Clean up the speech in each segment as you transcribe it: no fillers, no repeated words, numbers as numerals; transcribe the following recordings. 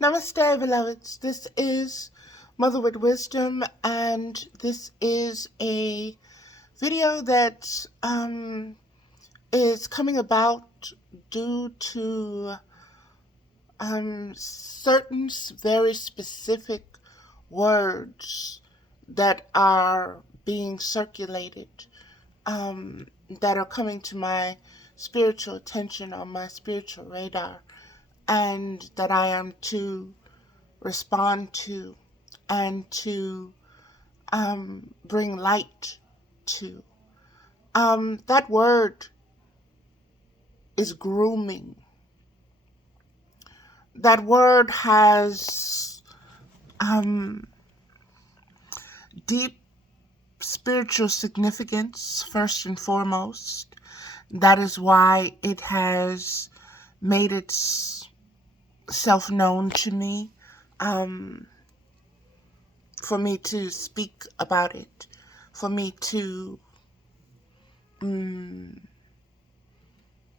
Namaste, beloveds. This is Mother with Wisdom, and this is a video that is coming about due to certain very specific words that are being circulated, that are coming to my spiritual attention on my spiritual radar, and that I am to respond to and to bring light to. That word is grooming. That word has deep spiritual significance, first and foremost. That is why it has made itself known to me, for me to speak about it, for me to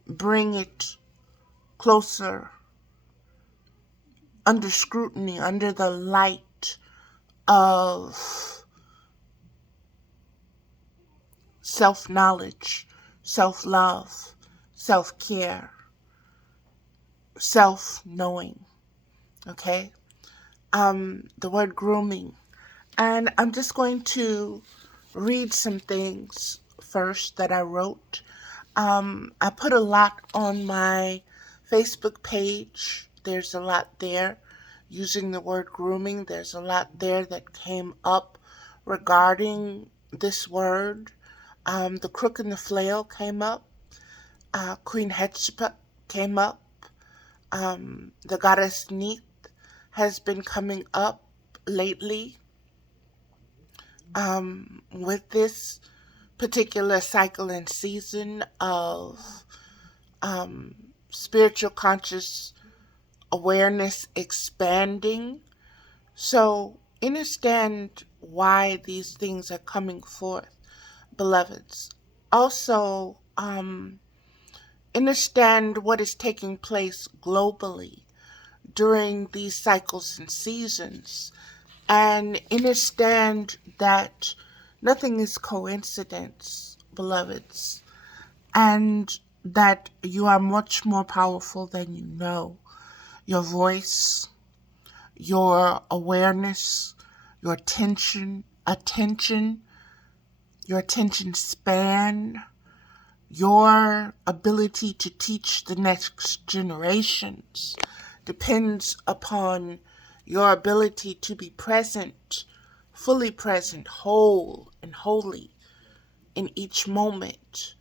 bring it closer, under scrutiny, under the light of self-knowledge, self-love, self-care, self-knowing, okay? The word grooming. And I'm just going to read some things first that I wrote. I put a lot on my Facebook page. There's a lot there using the word grooming. There's a lot there that came up regarding this word. The Crookand and the Flail came up. Queen Hetzpa came up. The goddess Neith has been coming up lately with this particular cycle and season of spiritual conscious awareness expanding. So understand why these things are coming forth, beloveds. Also, understand what is taking place globally during these cycles and seasons, and understand that nothing is coincidence, beloveds, and that you are much more powerful than you know. Your voice, your awareness, your attention, your attention span, your ability to teach the next generations depends upon your ability to be present, fully present, whole and holy in each moment.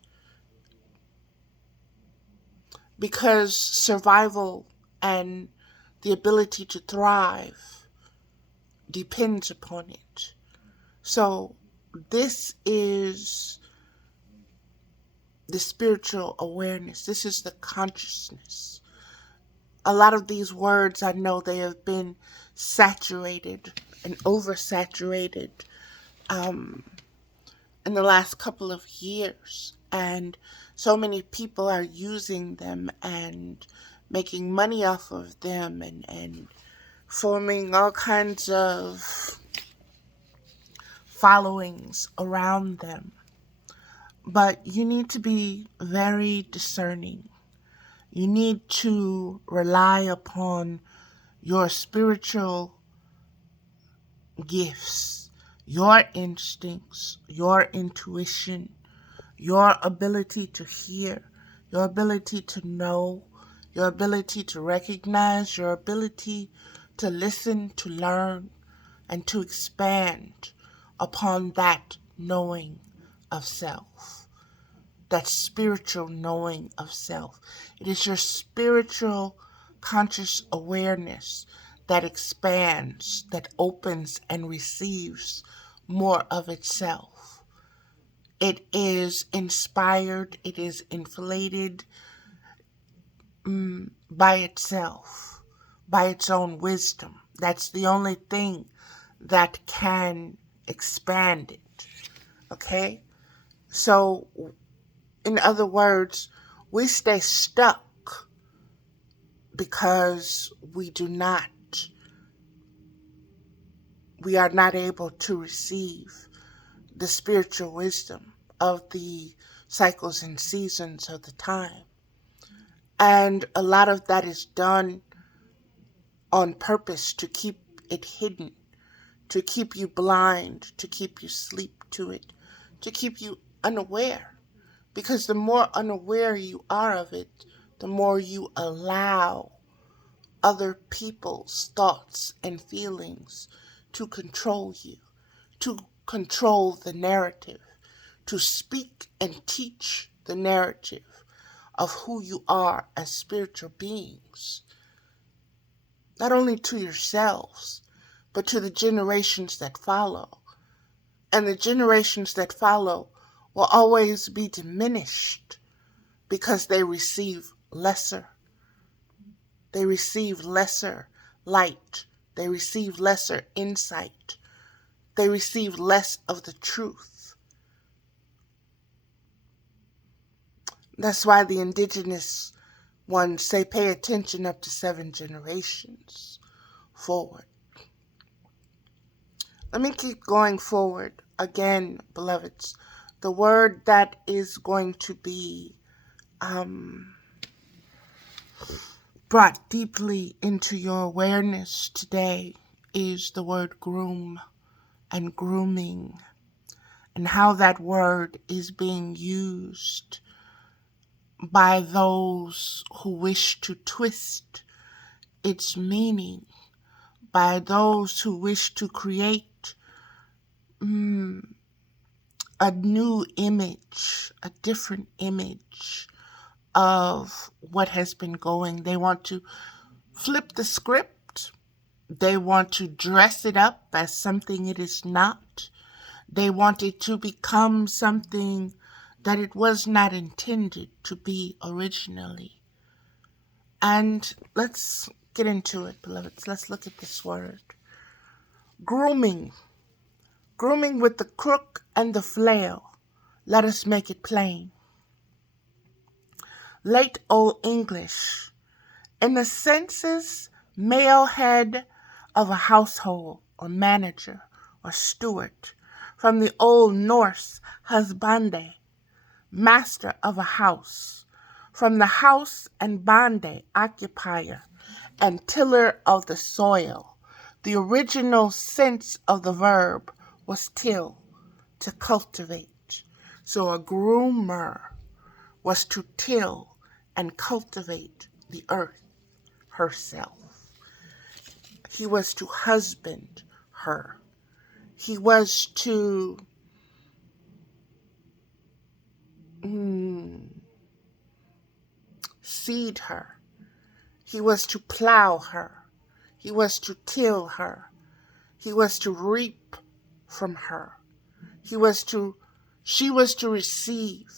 Because survival and the ability to thrive depends upon it. So this is the spiritual awareness. This is the consciousness. A lot of these words, I know they have been saturated and oversaturated in the last couple of years. And so many people are using them and making money off of them and forming all kinds of followings around them. But you need to be very discerning. You need to rely upon your spiritual gifts, your instincts, your intuition, your ability to hear, your ability to know, your ability to recognize, your ability to listen, to learn, and to expand upon that knowing of self, that spiritual knowing of self. It is your spiritual conscious awareness that expands, that opens and receives more of itself. It is inspired, it is inflated by itself, by its own wisdom. That's the only thing that can expand it. Okay? So, in other words, we stay stuck because we do not we are not able to receive the spiritual wisdom of the cycles and seasons of the time. And a lot of that is done on purpose to keep it hidden, to keep you blind, to keep you asleep to it, to keep you unaware. Because the more unaware you are of it, the more you allow other people's thoughts and feelings to control you, to control the narrative, to speak and teach the narrative of who you are as spiritual beings, not only to yourselves, but to the generations that follow. And the generations that follow will always be diminished because they receive lesser. They receive lesser light. They receive lesser insight. They receive less of the truth. That's why the indigenous ones say pay attention up to 7 generations forward. Let me keep going forward. Again, beloveds, the word that is going to be brought deeply into your awareness today is the word groom and grooming, and how that word is being used by those who wish to twist its meaning, by those who wish to create a new image, a different image of what has been going. They want to flip the script. They want to dress it up as something it is not. They want it to become something that it was not intended to be originally. And let's get into it, beloveds. Let's look at this word. Grooming. Grooming with the crook and the flail. Let us make it plain. Late Old English. In the census, male head of a household or manager or steward. From the Old Norse, husbande, master of a house. From the house and bande, occupier, and tiller of the soil. The original sense of the verb was till, to cultivate. So a groomer was to till and cultivate the earth herself. He was to husband her. He was to seed her. He was to plow her. He was to till her. He was to reap from her. She was to receive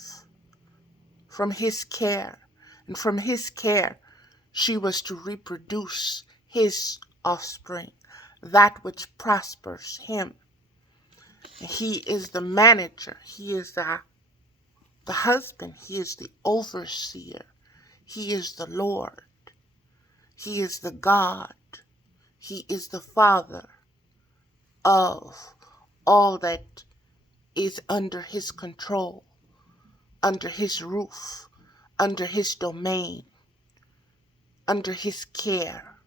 from his care. And from his care, she was to reproduce his offspring, that which prospers him. He is the manager. He is the husband. He is the overseer. He is the Lord. He is the God. He is the Father of all that is under his control, under his roof, under his domain, under his care.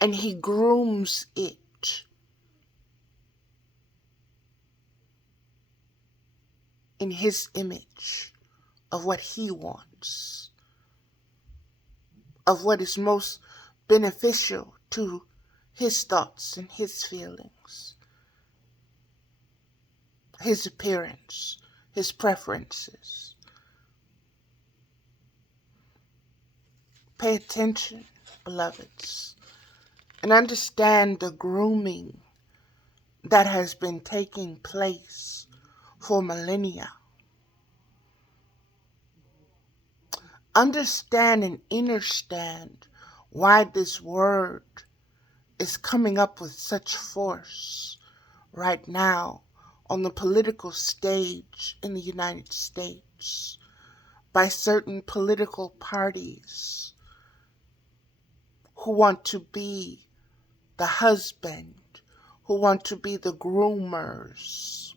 And he grooms it in his image of what he wants, of what is most beneficial to his thoughts and his feelings, his appearance, his preferences. Pay attention, beloveds, and understand the grooming that has been taking place for millennia. Understand and understand why this word is coming up with such force right now on the political stage in the United States by certain political parties who want to be the husband who want to be the groomers,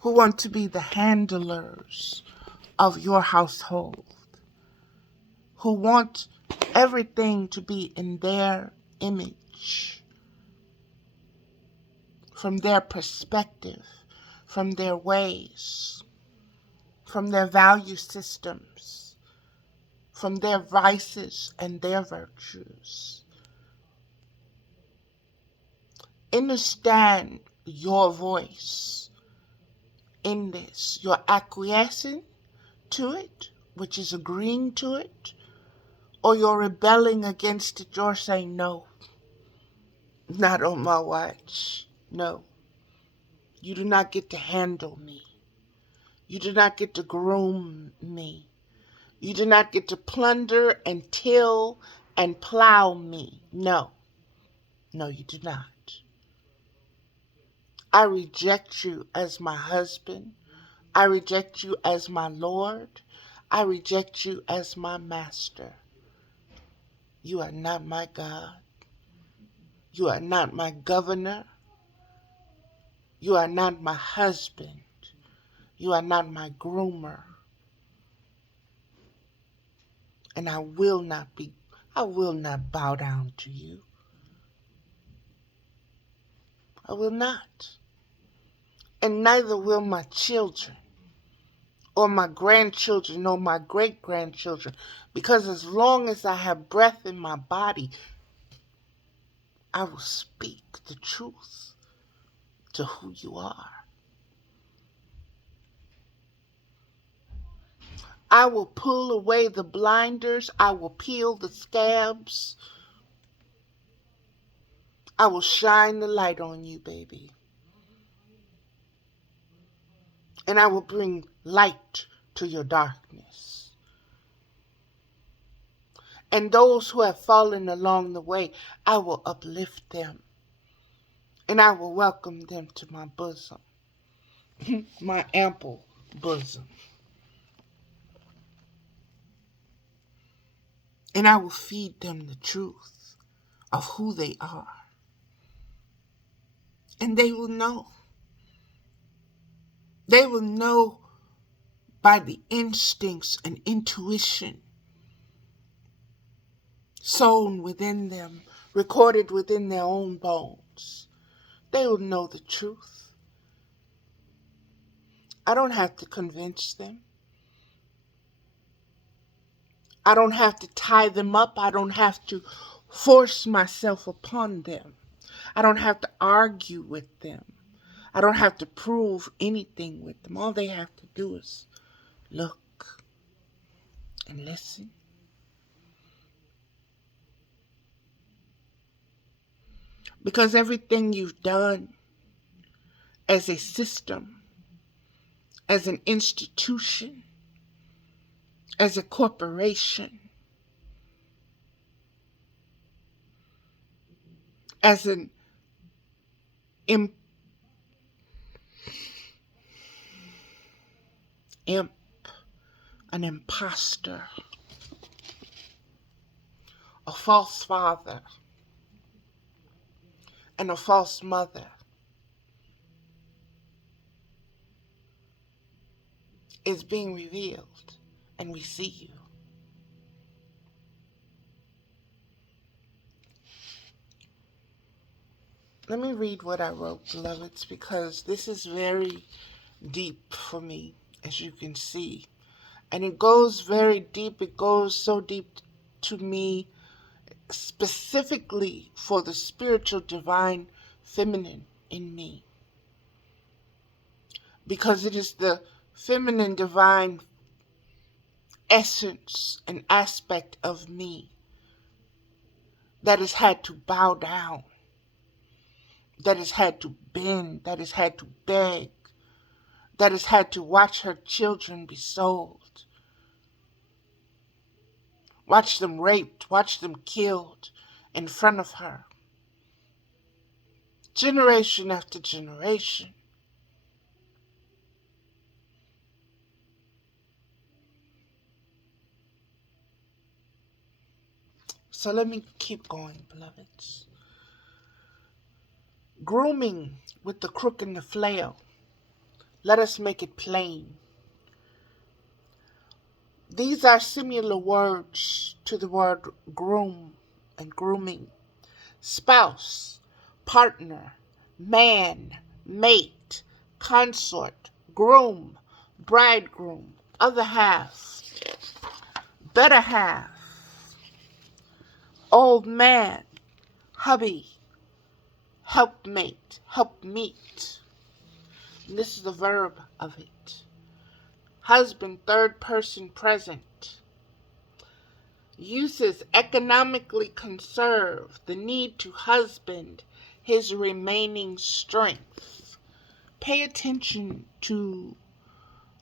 who want to be the handlers of your household, who want everything to be in their image, from their perspective, from their ways, from their value systems, from their vices and their virtues. Understand your voice in this. You're acquiescing to it, which is agreeing to it, or you're rebelling against it. You're saying, no, not on my watch. No, you do not get to handle me. You do not get to groom me. You do not get to plunder and till and plow me. No, no, you do not. I reject you as my husband. I reject you as my Lord. I reject you as my master. You are not my God. You are not my governor. You are not my husband. You are not my groomer. And I will not bow down to you. I will not. And neither will my children, or my grandchildren, or my great-grandchildren. Because as long as I have breath in my body, I will speak the truth to who you are. I will pull away the blinders. I will peel the scabs. I will shine the light on you, baby. And I will bring light to your darkness. And those who have fallen along the way, I will uplift them. And I will welcome them to my bosom, my ample bosom. And I will feed them the truth of who they are. And they will know. They will know by the instincts and intuition sown within them, recorded within their own bones. They will know the truth. I don't have to convince them. I don't have to tie them up. I don't have to force myself upon them. I don't have to argue with them. I don't have to prove anything with them. All they have to do is look and listen. Because everything you've done as a system, as an institution, as a corporation, as an imp, an imposter, a false father, and a false mother is being revealed, and we see you. Let me read what I wrote, beloveds, because this is very deep for me, as you can see. And it goes very deep. It goes so deep to me, specifically for the spiritual divine feminine in me. Because it is the feminine divine essence and aspect of me that has had to bow down, that has had to bend, that has had to beg, that has had to watch her children be sold, watch them raped, watch them killed in front of her, generation after generation. So let me keep going, beloveds. Grooming with the crook and the flail. Let us make it plain. These are similar words to the word groom and grooming. Spouse, partner, man, mate, consort, groom, bridegroom, other half, better half, old man, hubby, helpmate, helpmeet. And this is the verb of it. Husband, third person present. Uses economically conserve the need to husband his remaining strength. Pay attention to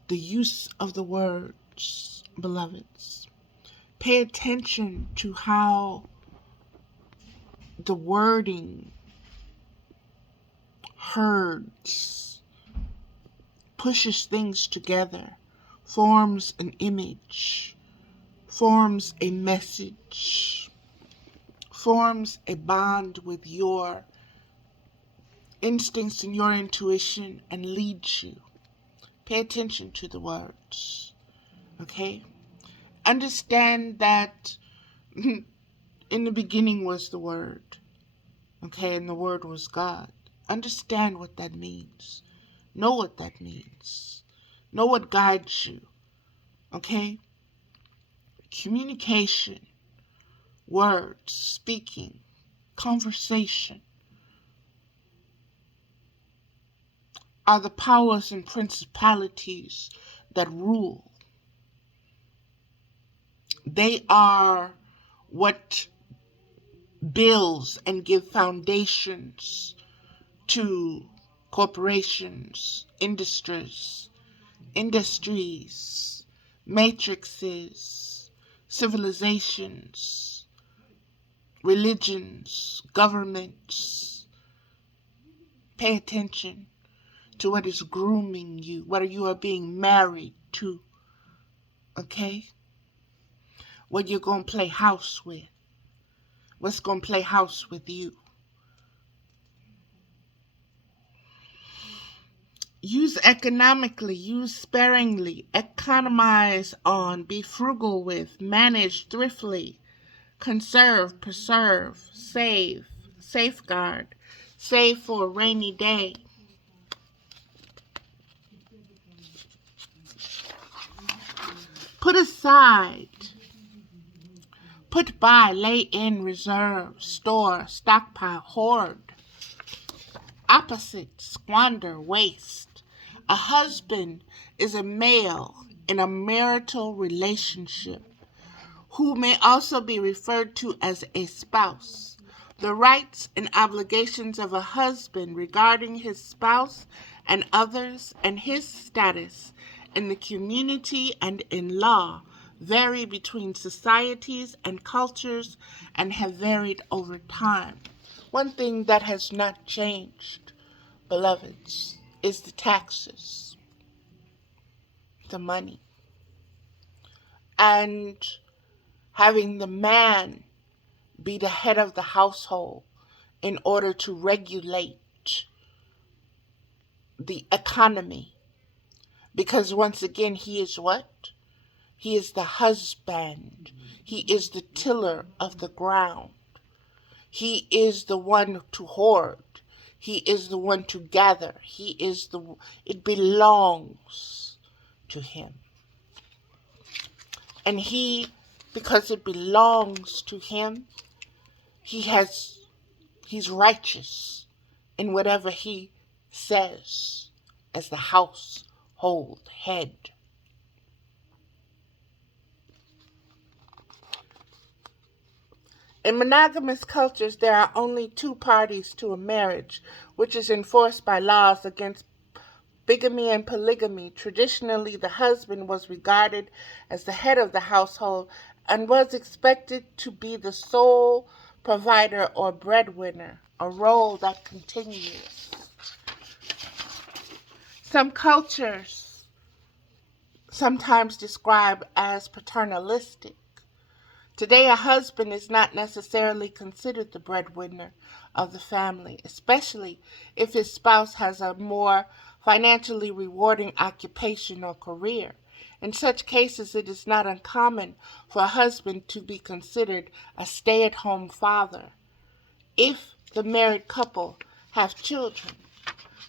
the use of the words, beloveds. Pay attention to how the wording herds, pushes things together, forms an image, forms a message, forms a bond with your instincts and your intuition, and leads you. Pay attention to the words, okay? Understand that in the beginning was the Word, okay, and the Word was God. Understand what that means. Know what that means. Know what guides you, okay? Communication, words, speaking, conversation are the powers and principalities that rule. They are what builds and give foundations to corporations, industries, matrices, civilizations, religions, governments. Pay attention to what is grooming you, what you are being married to, okay? What you're going to play house with, what's going to play house with you. Use economically, use sparingly, economize on, be frugal with, manage thriftily, conserve, preserve, save, safeguard, save for a rainy day. Put aside, put by, lay in, reserve, store, stockpile, hoard. Opposite, squander, waste. A husband is a male in a marital relationship who may also be referred to as a spouse. The rights and obligations of a husband regarding his spouse and others and his status in the community and in law vary between societies and cultures and have varied over time. One thing that has not changed, beloveds, is the taxes, the money, and having the man be the head of the household in order to regulate the economy. Because once again, he is what? He is the husband. He is the tiller of the ground. He is the one to hoard. He is the one to gather. It belongs to him. And because it belongs to him, he's righteous in whatever he says as the household head. In monogamous cultures, there are only two parties to a marriage, which is enforced by laws against bigamy and polygamy. Traditionally, the husband was regarded as the head of the household and was expected to be the sole provider or breadwinner, a role that continues. Some cultures, sometimes described as paternalistic, Today, a husband is not necessarily considered the breadwinner of the family, especially if his spouse has a more financially rewarding occupation or career. In such cases, it is not uncommon for a husband to be considered a stay-at-home father if the married couple have children.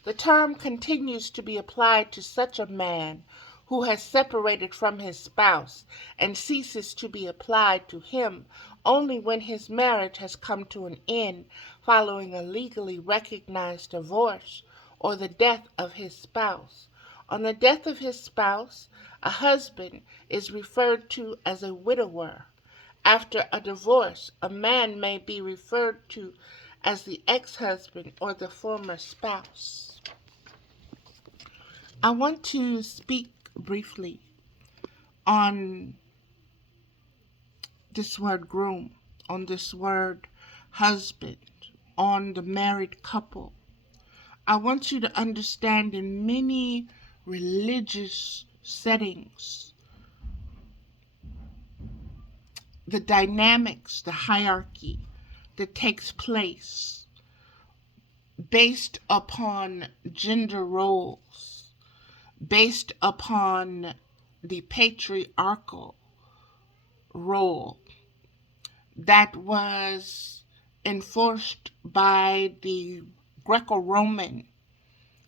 The term continues to be applied to such a man who has separated from his spouse, and ceases to be applied to him only when his marriage has come to an end following a legally recognized divorce or the death of his spouse. On the death of his spouse, a husband is referred to as a widower. After a divorce, a man may be referred to as the ex-husband or the former spouse. I want to speak briefly on this word groom, on this word husband, on the married couple. I want you to understand in many religious settings, the dynamics, the hierarchy that takes place based upon gender roles, based upon the patriarchal role that was enforced by the Greco-Roman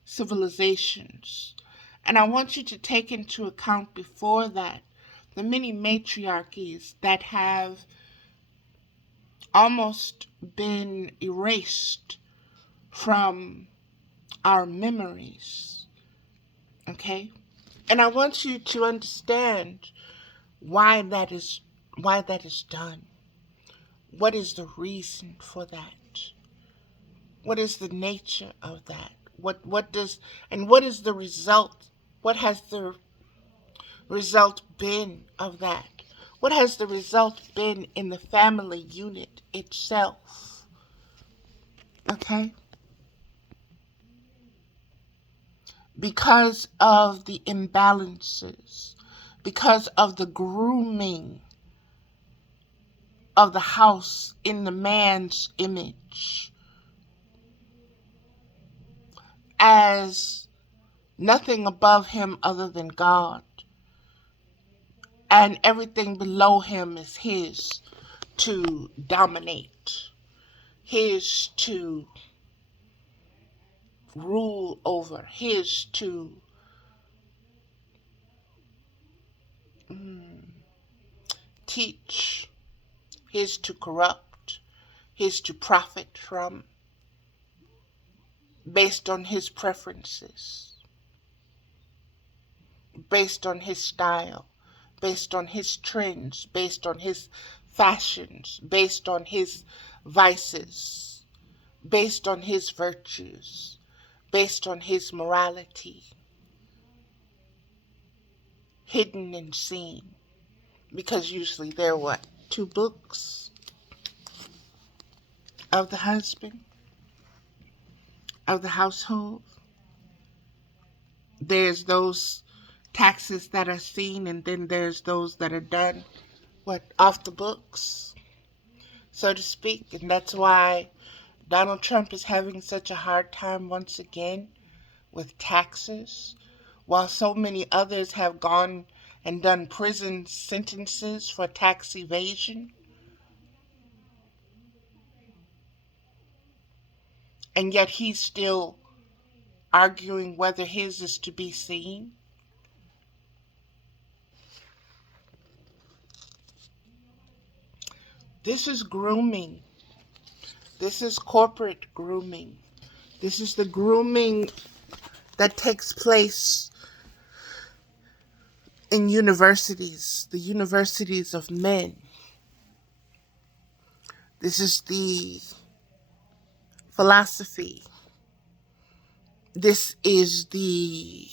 civilizations. And I want you to take into account before that the many matriarchies that have almost been erased from our memories. Okay? And I want you to understand why that is done. What is the reason for that? What is the nature of that? What is the result? What has the result been of that? What has the result been in the family unit itself? Okay? Because of the imbalances, because of the grooming of the house in the man's image as nothing above him other than God, and everything below him is his to dominate, his to rule over, his to teach, his to corrupt, his to profit from, based on his preferences, based on his style, based on his trends, based on his fashions, based on his vices, based on his virtues, based on his morality, hidden and seen. Because usually there are what? Two books of the husband, of the household. There's those taxes that are seen, and then there's those that are done, what, off the books, so to speak. And that's why Donald Trump is having such a hard time once again with taxes, while so many others have gone and done prison sentences for tax evasion. And yet he's still arguing whether his is to be seen. This is grooming. This is corporate grooming. This is the grooming that takes place in universities, the universities of men. This is the philosophy. This is the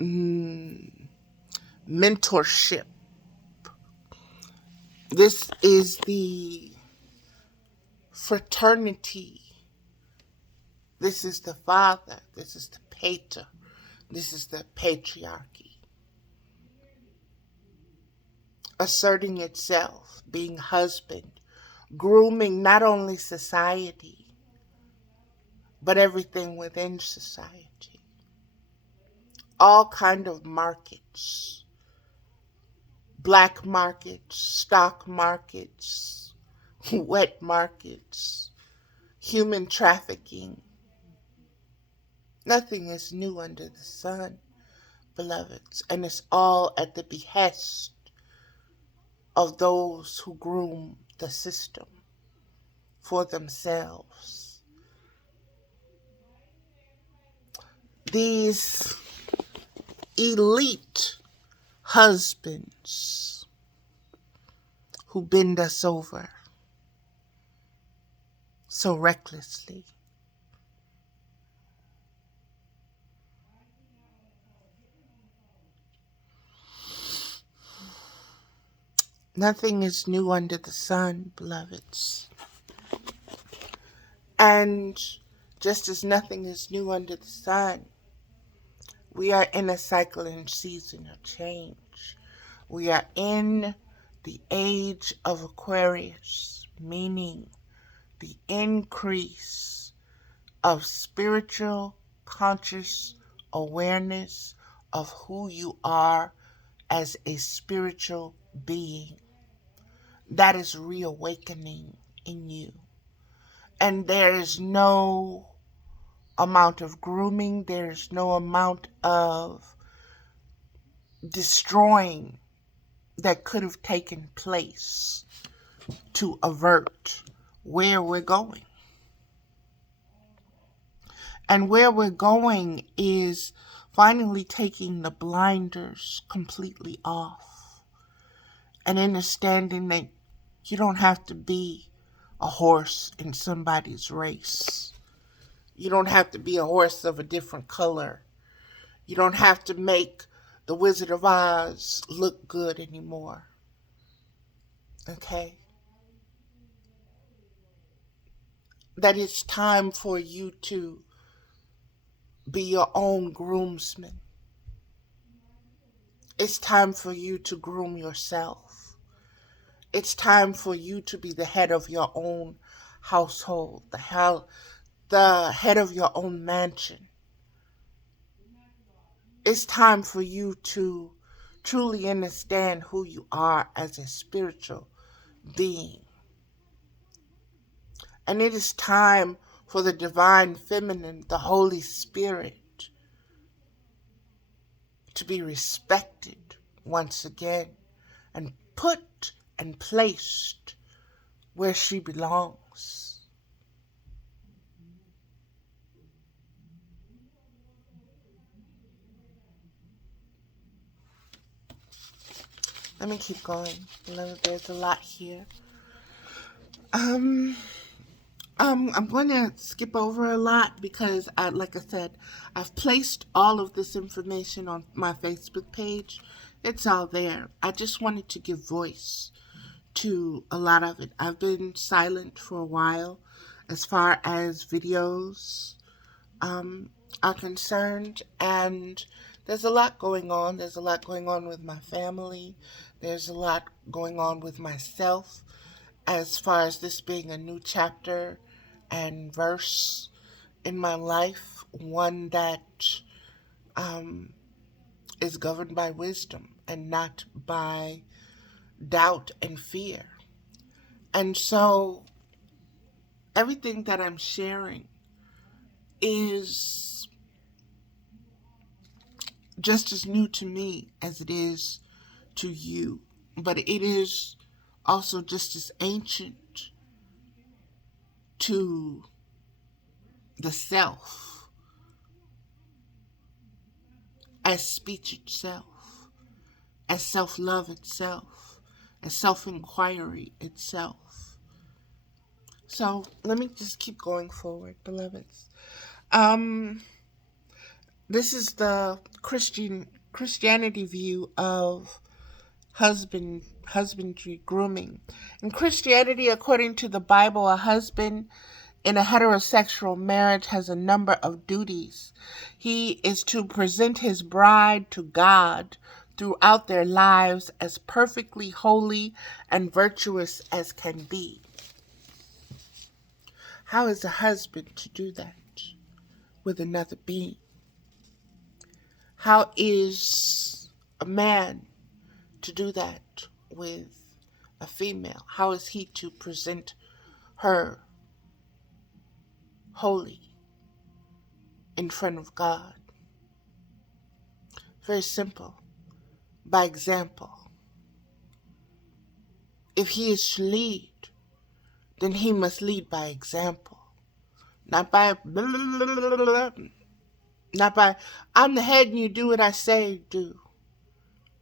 mentorship. This is the fraternity. This is the father. This is the pater. This is the patriarchy. asserting itself, being husband, grooming not only society, but everything within society. All kind of markets, black markets, stock markets, wet markets, human trafficking. Nothing is new under the sun, beloveds, and it's all at the behest of those who groom the system for themselves. These elite husbands who bend us over so recklessly. Nothing is new under the sun, beloveds. And just as nothing is new under the sun, we are in a cycle and season of change. We are in the age of Aquarius, meaning the increase of spiritual conscious awareness of who you are as a spiritual being. That is reawakening in you. And there is no amount of grooming, there is no amount of destroying that could have taken place to avert where we're going. And where we're going is finally taking the blinders completely off and understanding that you don't have to be a horse in somebody's race. You don't have to be a horse of a different color. You don't have to make the Wizard of Oz look good anymore. Okay? That it's time for you to be your own groomsman. It's time for you to groom yourself. It's time for you to be the head of your own household, the head of your own mansion. It's time for you to truly understand who you are as a spiritual being. And it is time for the divine feminine, the Holy Spirit, to be respected once again and put and placed where she belongs. Let me keep going. There's a lot here. I'm going to skip over a lot because, like I said, I've placed all of this information on my Facebook page. It's all there. I just wanted to give voice to a lot of it. I've been silent for a while as far as videos are concerned, and there's a lot going on. There's a lot going on with my family. There's a lot going on with myself as far as this being a new chapter and verse in my life, one that is governed by wisdom and not by doubt and fear. And so everything that I'm sharing is just as new to me as it is to you, but it is also just as ancient to the self as speech itself, as self-love itself, as self-inquiry itself. So let me just keep going forward, beloveds. This is the Christianity view of husbandry, grooming. In Christianity, according to the Bible, a husband in a heterosexual marriage has a number of duties. He is to present his bride to God throughout their lives as perfectly holy and virtuous as can be. How is a husband to do that with another being? How is a man to do that with a female? How is he to present her holy in front of God? Very simple. By example. If he is to lead, then he must lead by example. Not by I'm the head and you do what I say do.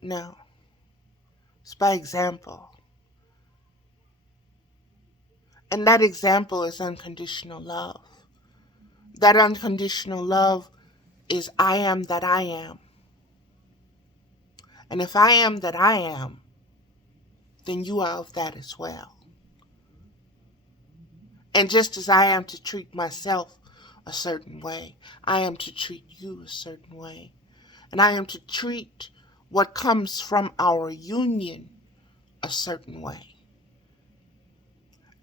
No. It's by example. And that example is unconditional love. That unconditional love is I am that I am. And if I am that I am, then you are of that as well. And just as I am to treat myself a certain way, I am to treat you a certain way. And I am to treat what comes from our union a certain way.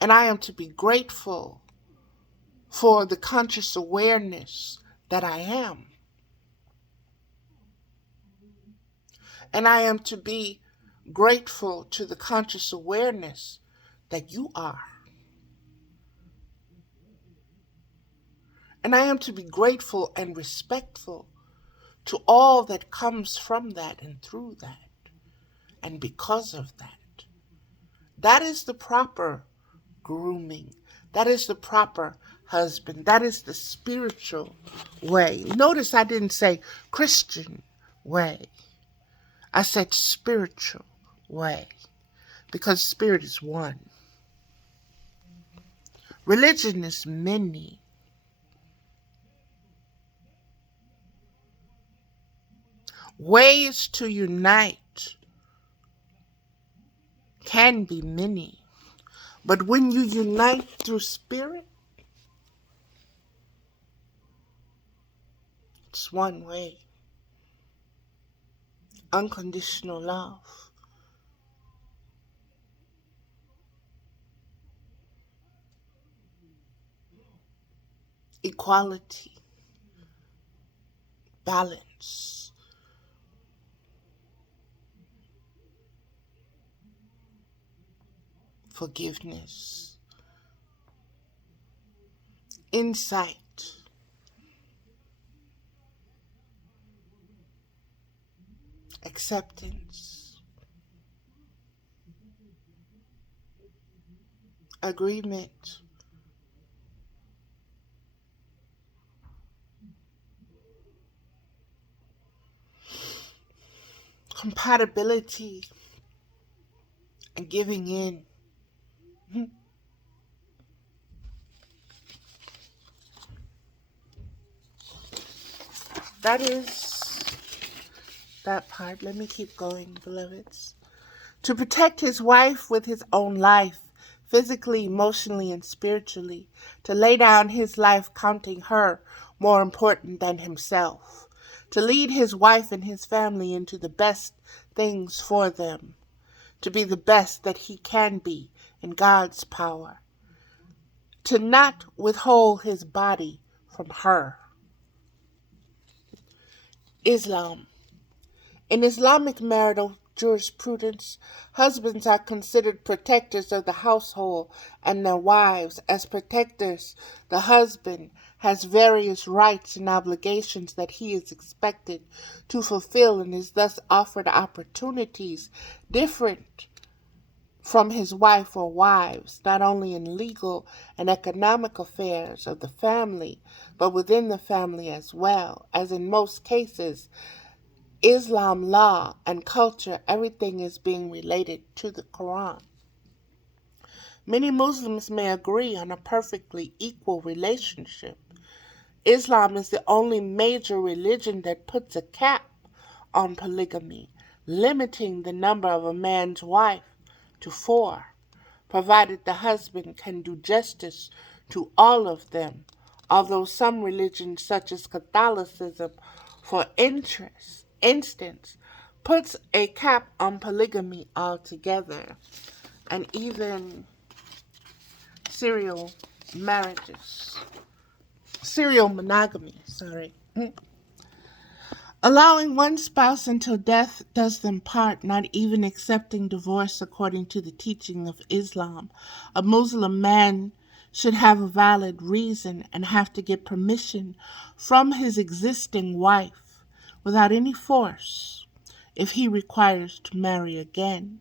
And I am to be grateful for the conscious awareness that I am. And I am to be grateful to the conscious awareness that you are. And I am to be grateful and respectful to all that comes from that and through that and because of that. That is the proper grooming. That is the proper husband. That is the spiritual way. Notice I didn't say Christian way. I said spiritual way, because spirit is one. Religion is many. Ways to unite can be many, but when you unite through spirit, it's one way. Unconditional love. Equality. Balance. Forgiveness. Insight. Acceptance. Agreement. Compatibility. And giving in. That is that part. Let me keep going, beloveds. To protect his wife with his own life, physically, emotionally, and spiritually. To lay down his life counting her more important than himself. To lead his wife and his family into the best things for them. To be the best that he can be in God's power. To not withhold his body from her. Islam. In Islamic marital jurisprudence, husbands are considered protectors of the household and their wives. As protectors, the husband has various rights and obligations that he is expected to fulfill and is thus offered opportunities different from his wife or wives, not only in legal and economic affairs of the family, but within the family as well. As in most cases, Islam law and culture, everything is being related to the Quran. Many Muslims may agree on a perfectly equal relationship. Islam is the only major religion that puts a cap on polygamy, limiting the number of a man's wife to 4, provided the husband can do justice to all of them, although some religions such as Catholicism, for instance, puts a cap on polygamy altogether, and even serial marriages, serial monogamy, sorry. Allowing one spouse until death does them part, not even accepting divorce according to the teaching of Islam. A Muslim man should have a valid reason and have to get permission from his existing wife without any force if he requires to marry again.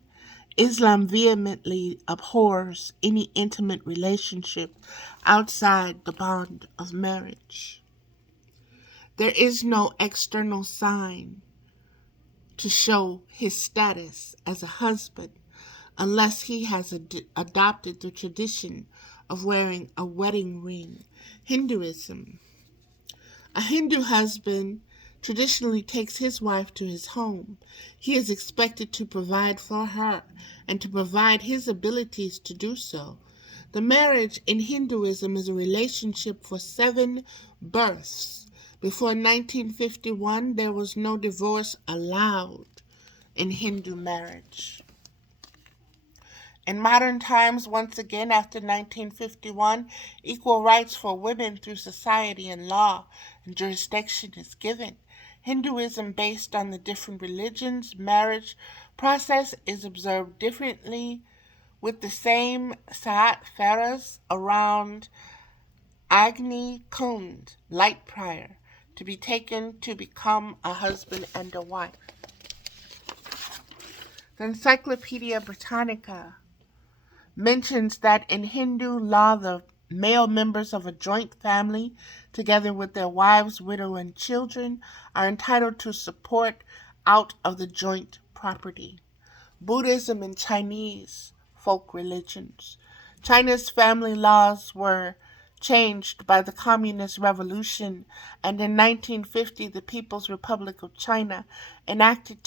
Islam vehemently abhors any intimate relationship outside the bond of marriage. There is no external sign to show his status as a husband unless he has adopted the tradition of wearing a wedding ring. Hinduism. A Hindu husband traditionally takes his wife to his home. He is expected to provide for her and to provide his abilities to do so. The marriage in Hinduism is a relationship for 7 births. Before 1951, there was no divorce allowed in Hindu marriage. In modern times, once again after 1951, equal rights for women through society and law and jurisdiction is given. Hinduism, based on the different religions, marriage process is observed differently with the same Saat Faras around Agni Kund, light prior, to be taken to become a husband and a wife. The Encyclopedia Britannica mentions that in Hindu law, the male members of a joint family, together with their wives, widow, and children, are entitled to support out of the joint property. Buddhism and Chinese folk religions. China's family laws were changed by the Communist Revolution, and in 1950 the People's Republic of China enacted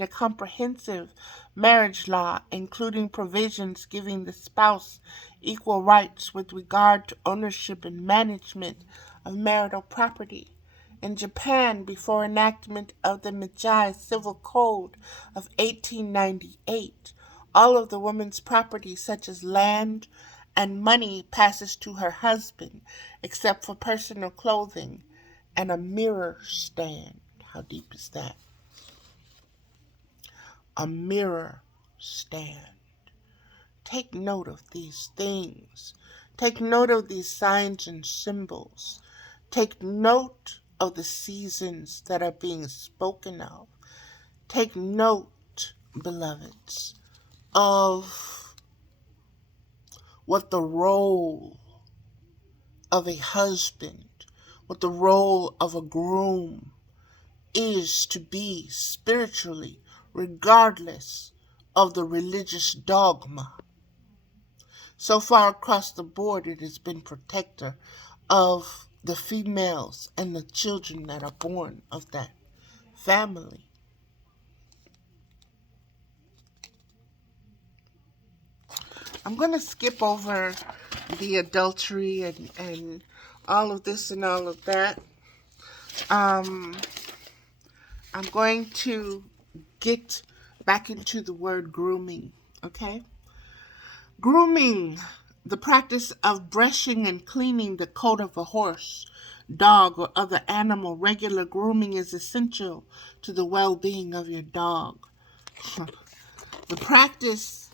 a comprehensive marriage law, including provisions giving the spouse equal rights with regard to ownership and management of marital property. In Japan, before enactment of the Meiji Civil Code of 1898, all of the woman's property, such as land and money, passes to her husband, except for personal clothing and a mirror stand. How deep is that? A mirror stand. Take note of these things. Take note of these signs and symbols. Take note of the seasons that are being spoken of. Take note, beloveds, of what the role of a husband, what the role of a groom is to be spiritually, regardless of the religious dogma. So far across the board, it has been protector of the females and the children that are born of that family. I'm going to skip over the adultery and all of this and all of that. I'm going to get back into the word grooming, okay? Grooming, the practice of brushing and cleaning the coat of a horse, dog, or other animal. Regular grooming is essential to the well-being of your dog. The practice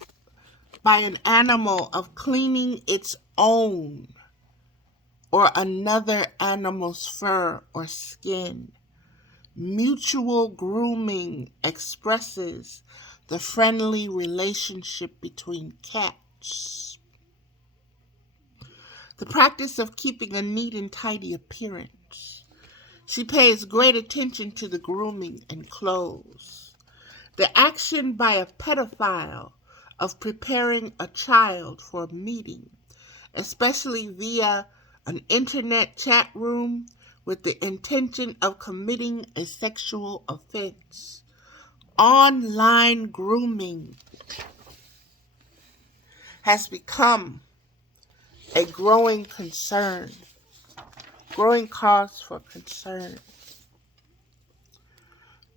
by an animal of cleaning its own or another animal's fur or skin. Mutual grooming expresses the friendly relationship between cats. The practice of keeping a neat and tidy appearance. She pays great attention to the grooming and clothes. The action by a pedophile of preparing a child for a meeting, especially via an internet chat room with the intention of committing a sexual offense. Online grooming has become a growing cause for concern.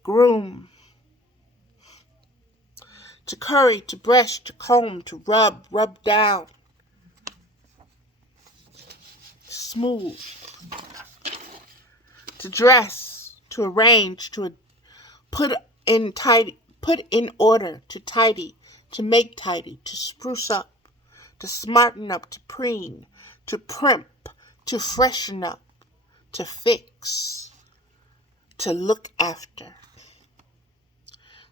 groom, to curry, to brush, to comb, to rub down, smooth, to dress, to arrange, to put in order, to tidy, to make tidy, to spruce up, to smarten up, to preen, to primp, to freshen up, to fix, to look after,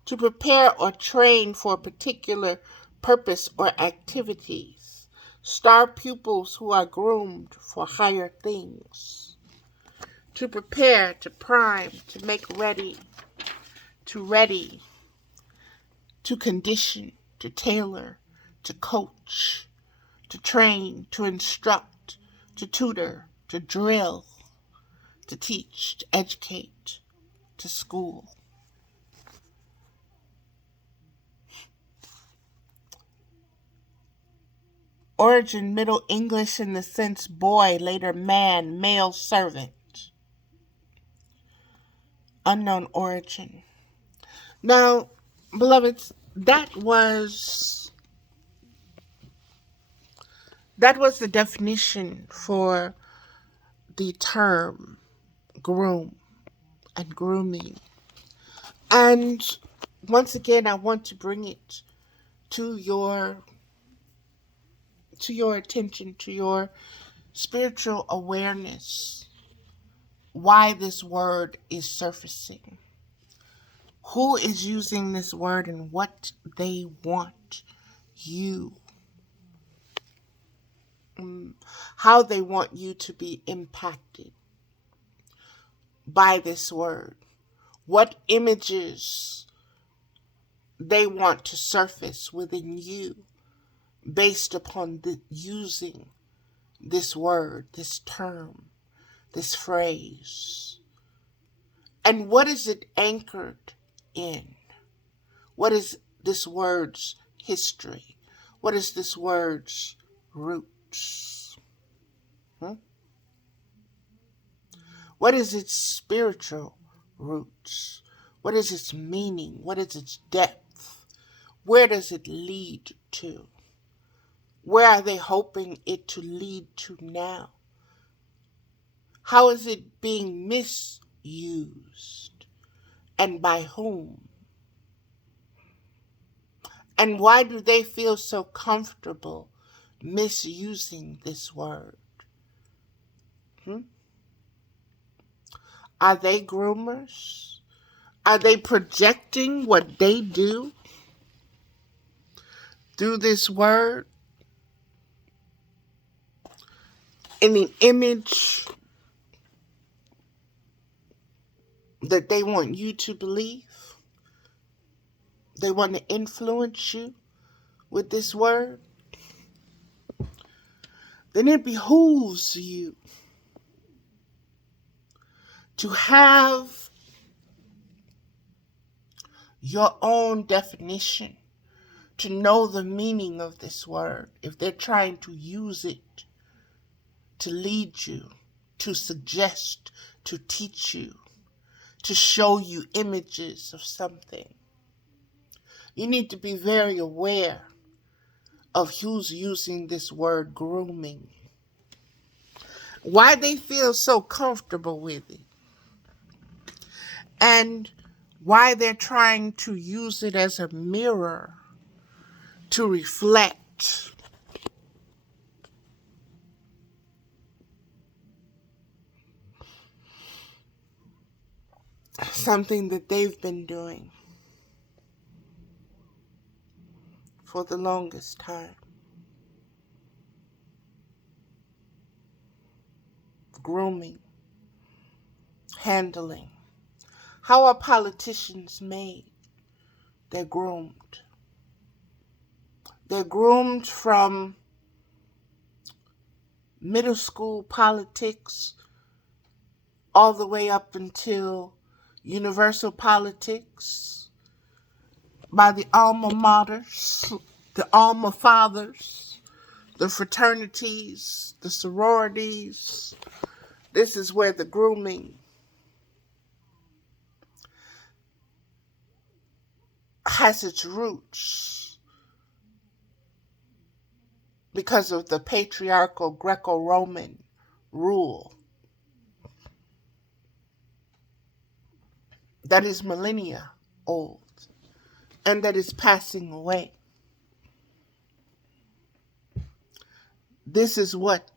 to prepare or train for a particular purpose or activities. Star pupils who are groomed for higher things. To prepare, to prime, to make ready, to condition, to tailor, to coach, to train, to instruct, to tutor, to drill, to teach, to educate, to school. Origin Middle English in the sense boy, later man, male servant. Unknown origin. Now, beloveds, that was the definition for the term groom and grooming. And once again, I want to bring it to your attention, to your spiritual awareness, why this word is surfacing, who is using this word, and what they want you, how they want you to be impacted by this word, what images they want to surface within you based upon using this word, this term, this phrase. And what is it anchored in? What is this word's history? What is this word's roots? What is its spiritual roots? What is its meaning? What is its depth? Where does it lead to? Where are they hoping it to lead to now? How is it being misused? And by whom? And why do they feel so comfortable misusing this word? Are they groomers? Are they projecting what they do through this word in an image that they want you to believe? They want to influence you with this word? Then it behooves you to have your own definition, to know the meaning of this word. If they're trying to use it to lead you, to suggest, to teach you, to show you images of something, you need to be very aware of who's using this word grooming, why they feel so comfortable with it, and why they're trying to use it as a mirror to reflect something that they've been doing for the longest time. Grooming, handling. How are politicians made? They're groomed. They're groomed from middle school politics all the way up until universal politics by the alma maters, the alma fathers, the fraternities, the sororities. This is where the grooming has its roots because of the patriarchal Greco-Roman rule that is millennia old and that is passing away. This is what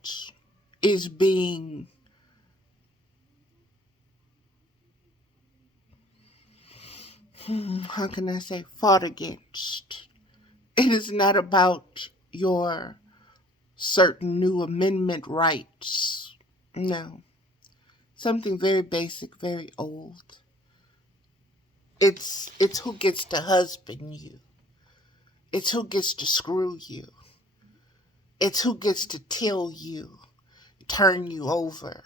is being how can I say, fought against. It is not about your certain new amendment rights. No. Something very basic, very old. It's who gets to husband you. It's who gets to screw you. It's who gets to till you, turn you over,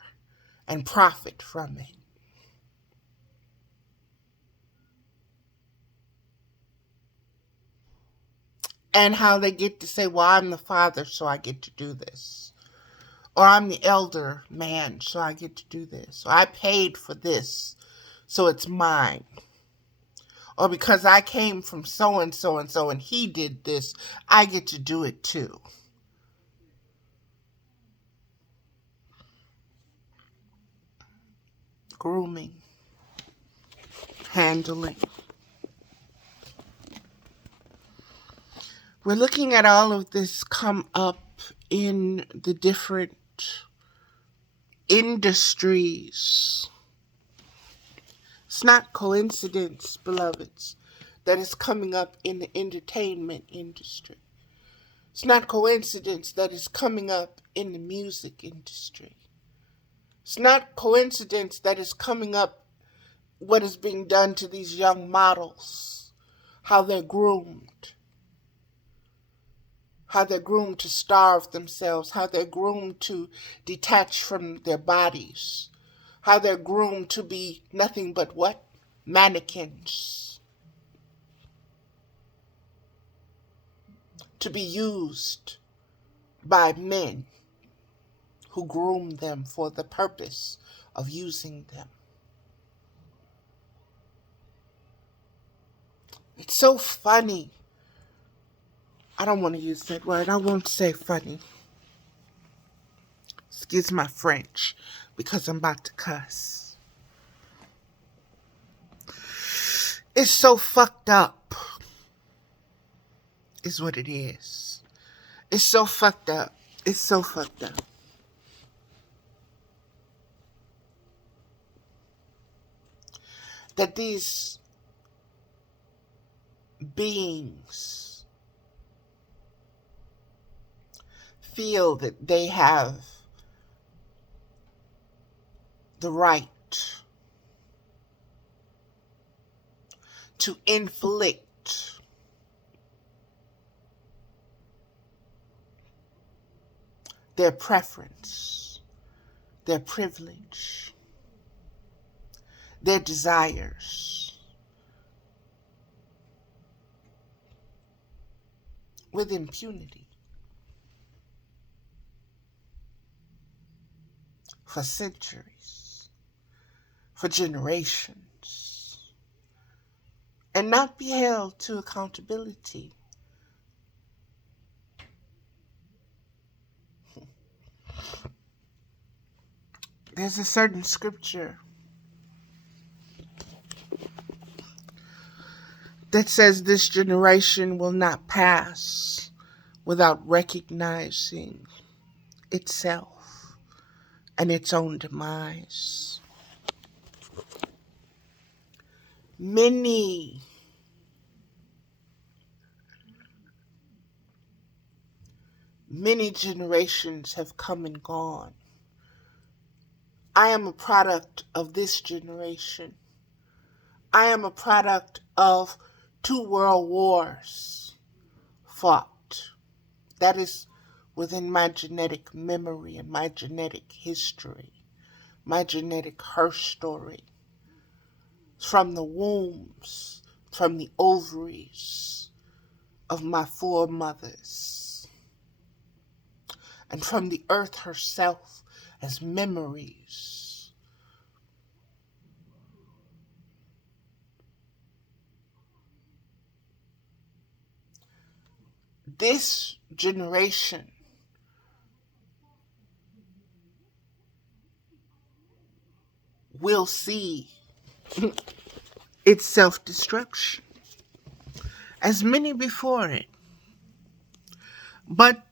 and profit from it. And how they get to say, well, I'm the father, so I get to do this. Or I'm the elder man, so I get to do this. Or I paid for this, so it's mine. Or because I came from so and so and so and he did this, I get to do it too. Grooming, handling. We're looking at all of this come up in the different industries. It's not coincidence, beloveds, that is coming up in the entertainment industry. It's not coincidence that is coming up in the music industry. It's not coincidence that is coming up what is being done to these young models, how they're groomed. How they're groomed to starve themselves, how they're groomed to detach from their bodies, how they're groomed to be nothing but what? Mannequins. To be used by men who groom them for the purpose of using them. It's so funny. I don't want to use that word. I won't say funny. Excuse my French, because I'm about to cuss. It's so fucked up, is what it is. It's so fucked up. It's so fucked up. That these beings feel that they have the right to inflict their preference, their privilege, their desires with impunity for centuries, for generations, and not be held to accountability. There's a certain scripture that says this generation will not pass without recognizing itself and its own demise. Many generations have come and gone. I am a product of this generation. I am a product of 2 world wars fought. That is within my genetic memory and my genetic history, my genetic her story. From the wombs, from the ovaries of my foremothers, and from the earth herself as memories. this generation will see its self-destruction, as many before it. But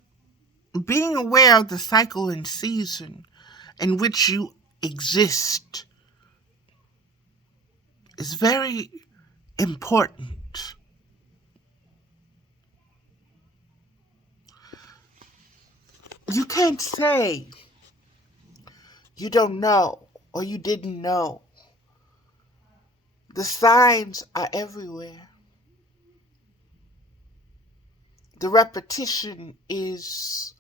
being aware of the cycle and season in which you exist is very important. You can't say you don't know or you didn't know. The signs are everywhere. The repetition is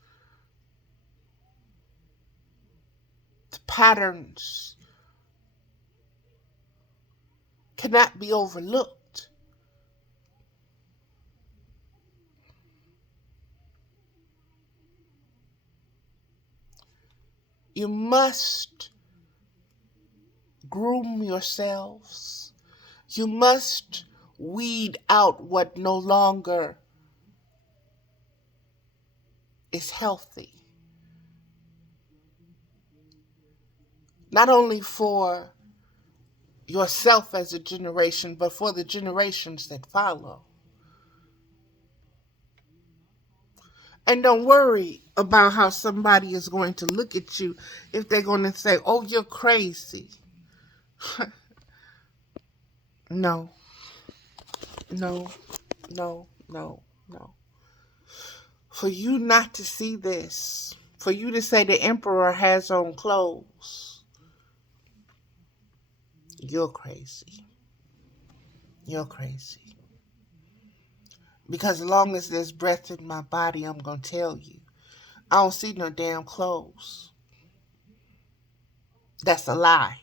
the patterns cannot be overlooked. You must groom yourselves. You must weed out what no longer is healthy. Not only for yourself as a generation, but for the generations that follow. And don't worry about how somebody is going to look at you if they're going to say, oh, you're crazy. No, no, no, no, no. For you not to see this, for you to say the emperor has on clothes, you're crazy. You're crazy. Because as long as there's breath in my body, I'm going to tell you, I don't see no damn clothes. That's a lie.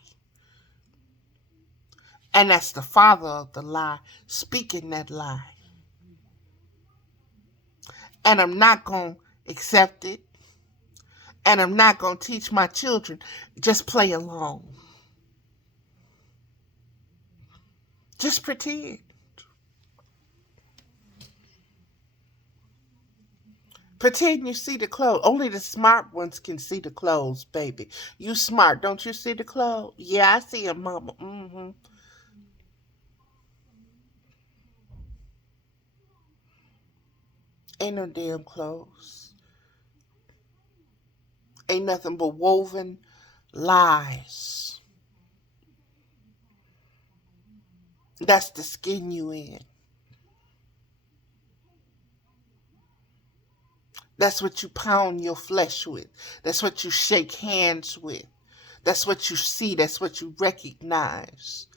And that's the father of the lie speaking that lie. And I'm not going to accept it. And I'm not going to teach my children. Just play along. Just pretend. Pretend you see the clothes. Only the smart ones can see the clothes, baby. You smart. Don't you see the clothes? Yeah, I see them, mama. Mm-hmm. Ain't no damn clothes. Ain't nothing but woven lies. That's the skin you in. That's what you pound your flesh with. That's what you shake hands with. That's what you see. That's what you recognize.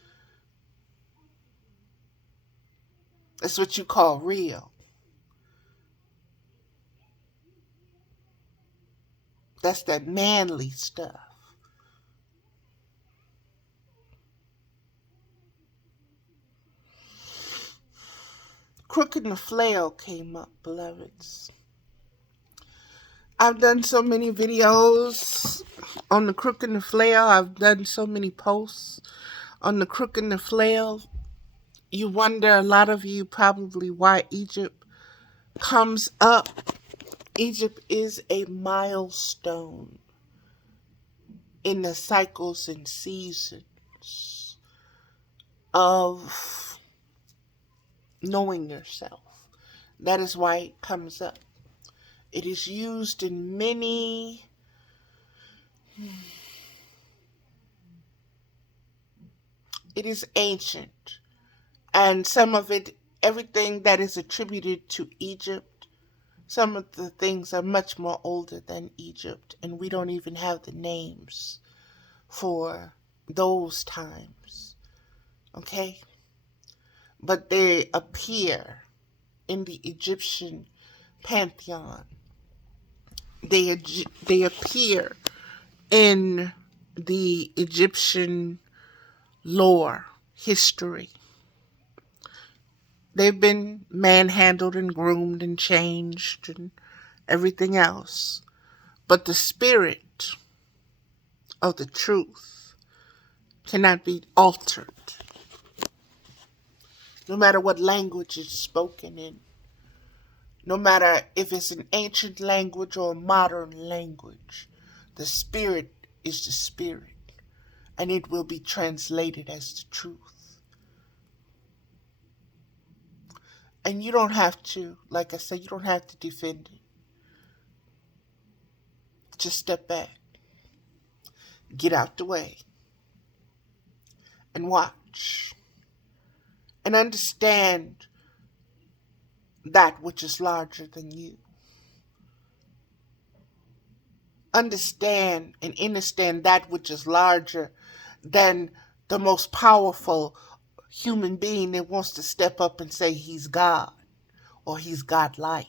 That's what you call real. That's that manly stuff. Crookand and Flail came up, beloveds. I've done so many videos on the Crookand and Flail. I've done so many posts on the Crookand and Flail. You wonder, a lot of you probably, why Egypt comes up. Egypt is a milestone in the cycles and seasons of knowing yourself. That is why it comes up. It is used in many it is ancient. And some of it, everything that is attributed to Egypt, some of the things are much more older than Egypt. And we don't even have the names for those times. Okay? But they appear in the Egyptian pantheon. They appear in the Egyptian lore, history. They've been manhandled and groomed and changed and everything else. But the spirit of the truth cannot be altered, no matter what language it's spoken in. No matter if it's an ancient language or a modern language, the spirit is the spirit, and it will be translated as the truth. And you don't have to, like I said, you don't have to defend it. Just step back, get out the way, and watch. And understand that which is larger than you. Understand and understand that which is larger than the most powerful human being that wants to step up and say he's God, or he's godlike,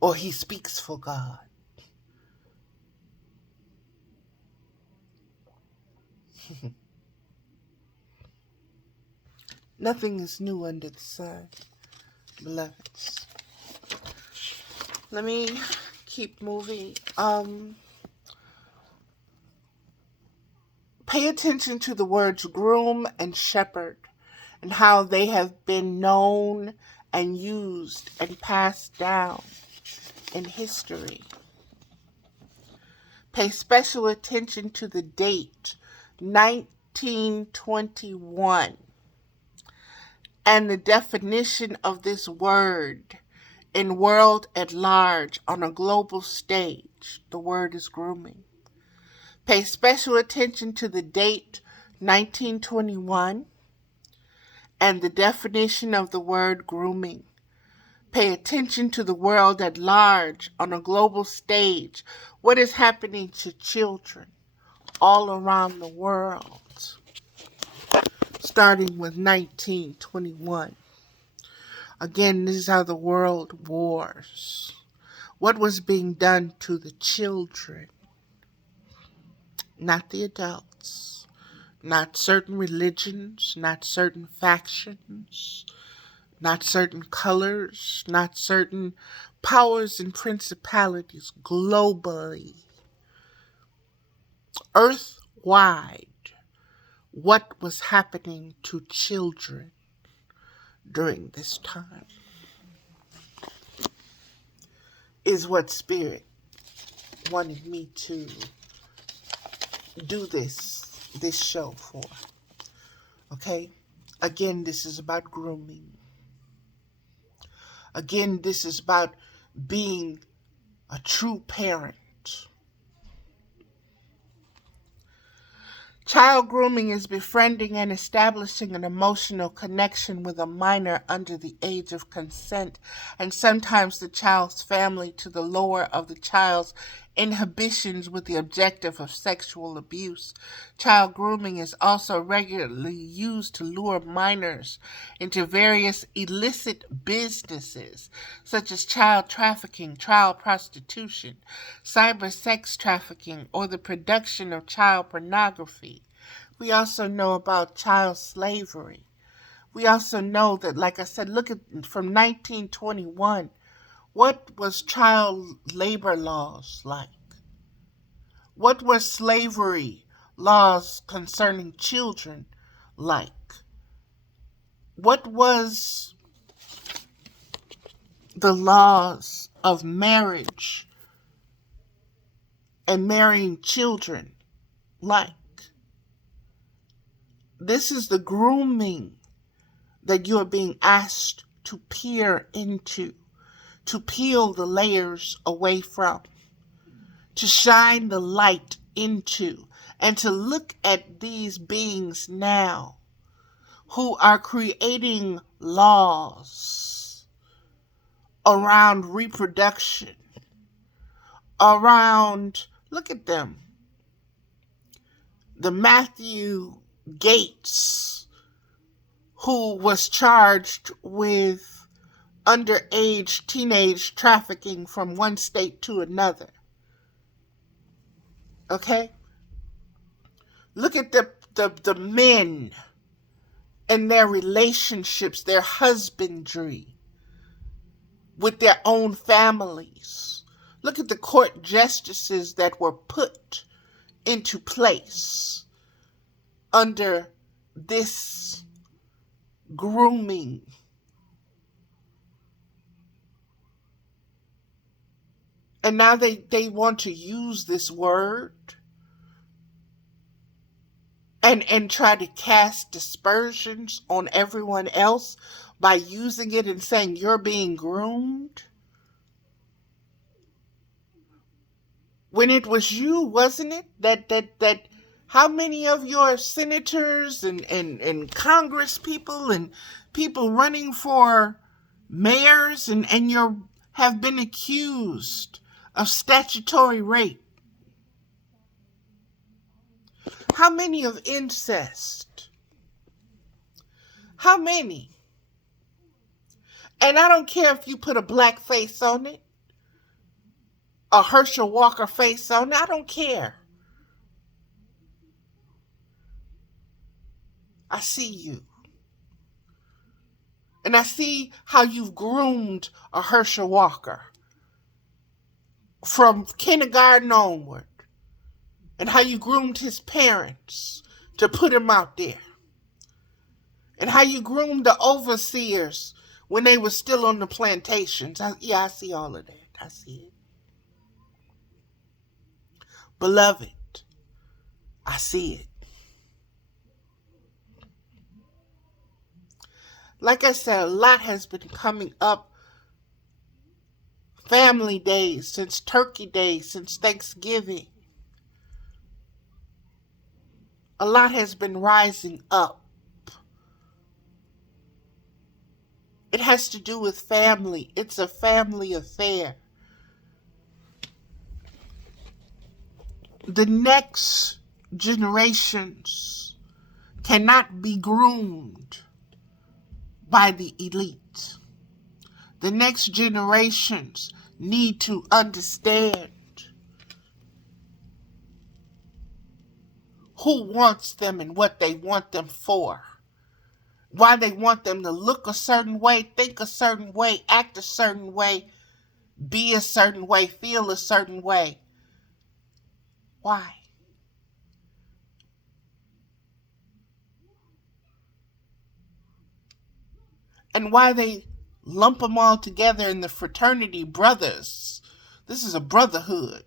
or he speaks for God. Nothing is new under the sun, beloveds. Let me keep moving. Pay attention to the words groom and shepherd and how they have been known and used and passed down in history. Pay special attention to the date, 1921, and the definition of this word in world at large on a global stage. The word is grooming. Pay special attention to the date 1921 and the definition of the word grooming. Pay attention to the world at large on a global stage. What is happening to children all around the world, starting with 1921. Again, these are the world wars. What was being done to the children? Not the adults. Not certain religions, not certain factions, not certain colors, not certain powers and principalities globally. Earth-wide, what was happening to children during this time is what Spirit wanted me to do this show for. Okay? Again, this is about grooming. Again, this is about being a true parent. Child grooming is befriending and establishing an emotional connection with a minor under the age of consent, and sometimes the child's family, to the lower of the child's inhibitions with the objective of sexual abuse. Child grooming is also regularly used to lure minors into various illicit businesses, such as child trafficking, child prostitution, cyber sex trafficking, or the production of child pornography. We also know about child slavery. We also know that, like I said, look at from 1921, what was child labor laws like? What were slavery laws concerning children like? What was the laws of marriage and marrying children like? This is the grooming that you are being asked to peer into, to peel the layers away from, to shine the light into, and to look at these beings now who are creating laws around reproduction, around, look at them, the Matthew Gates, who was charged with underage teenage trafficking from one state to another. Okay? Look at the men and their relationships, their husbandry with their own families. Look at the court justices that were put into place under this grooming And now they want to use this word and try to cast dispersions on everyone else by using it and saying you're being groomed. When it was you, wasn't it? That how many of your senators and Congress people and people running for mayors and you have been accused of statutory rape? How many of incest? How many? And I don't care if you put a black face on it, a Herschel Walker face on it. I don't care. I see you. And I see how you've groomed a Herschel Walker from kindergarten onward. And how you groomed his parents to put him out there. And how you groomed the overseers when they were still on the plantations. I see all of that. I see it. Beloved, I see it. Like I said, a lot has been coming up. Family days, since Turkey Day, since Thanksgiving. A lot has been rising up. It has to do with family. It's a family affair. The next generations cannot be groomed by the elite. The next generations need to understand who wants them and what they want them for. Why they want them to look a certain way, think a certain way, act a certain way, be a certain way, feel a certain way. Why? And why they lump them all together in the fraternity brothers. This is a brotherhood.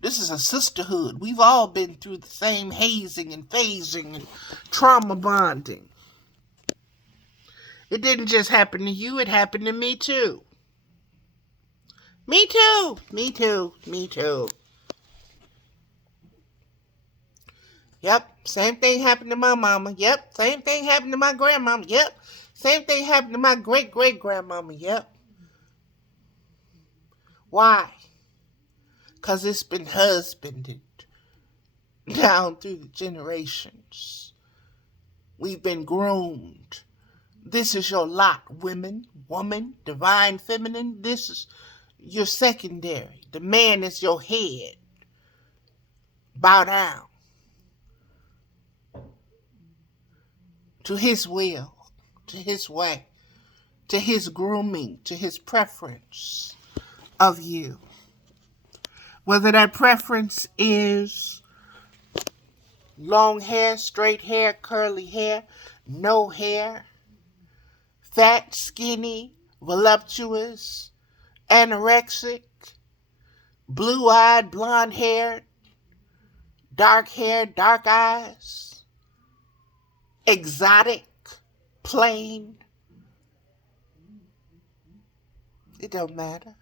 This is a sisterhood. We've all been through the same hazing and phasing and trauma bonding. It didn't just happen to you, it happened to me too. Me too. Me too. Me too. Yep, same thing happened to my mama. Yep, same thing happened to my grandmama. Yep, same thing happened to my great-great-grandmama. Yep. Why? Because it's been husbanded down through the generations. We've been groomed. This is your lot, women, woman, divine feminine. This is your secondary. The man is your head. Bow down to his will, to his way, to his grooming, to his preference of you. Whether that preference is long hair, straight hair, curly hair, no hair, fat, skinny, voluptuous, anorexic, blue-eyed, blonde-haired, dark hair, dark eyes, exotic, plain. It don't matter.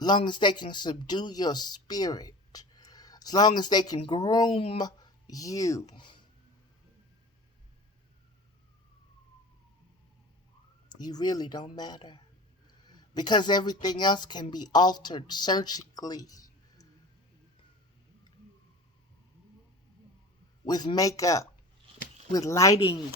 As long as they can subdue your spirit, as long as they can groom you, you really don't matter. Because everything else can be altered surgically with makeup, with lighting.